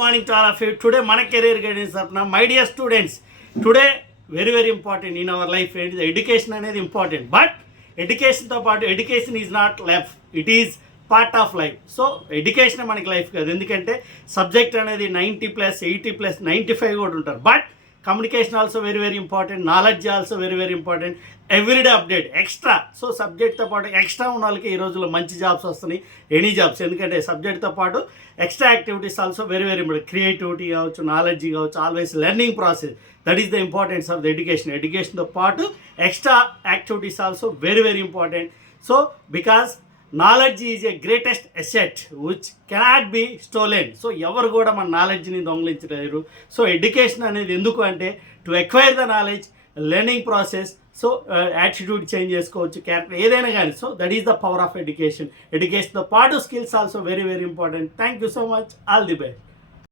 Morning to all of you. Today, my career guidance. My dear students, today very important in our life. Education is important, but education is not life. It is part of life. So education మనకి life కాదు. ఎందుకంటే subject అనేది 90+, 80+, 95 కూడా ఉంటారు. But communication also very important, knowledge also very important, everyday update extra. So సబ్జెక్ట్తో పాటు extra ఉన్న వాళ్ళకి ఈ రోజుల్లో మంచి జాబ్స్ వస్తున్నాయి, ఎనీ జాబ్స్. ఎందుకంటే సబ్జెక్ట్తో పాటు extra activities also very important. Creativity కావచ్చు, నాలెడ్జ్ కావచ్చు, always learning process. That is the importance of the education. ఎడ్యుకేషన్తో పాటు extra activities also very important. So because knowledge is a greatest asset which cannot be stolen. So ఎవరు కూడా మన నాలెడ్జ్ని దొంగలించలేరు. So education అనేది ఎందుకు అంటే to acquire the knowledge, learning process. So attitude change చేసుకోవచ్చు, క్యారెక్టర్ ఏదైనా కానీ. So that is the power of education. ఎడ్యుకేషన్తో పాటు skills also very important. Thank you so much. All the best.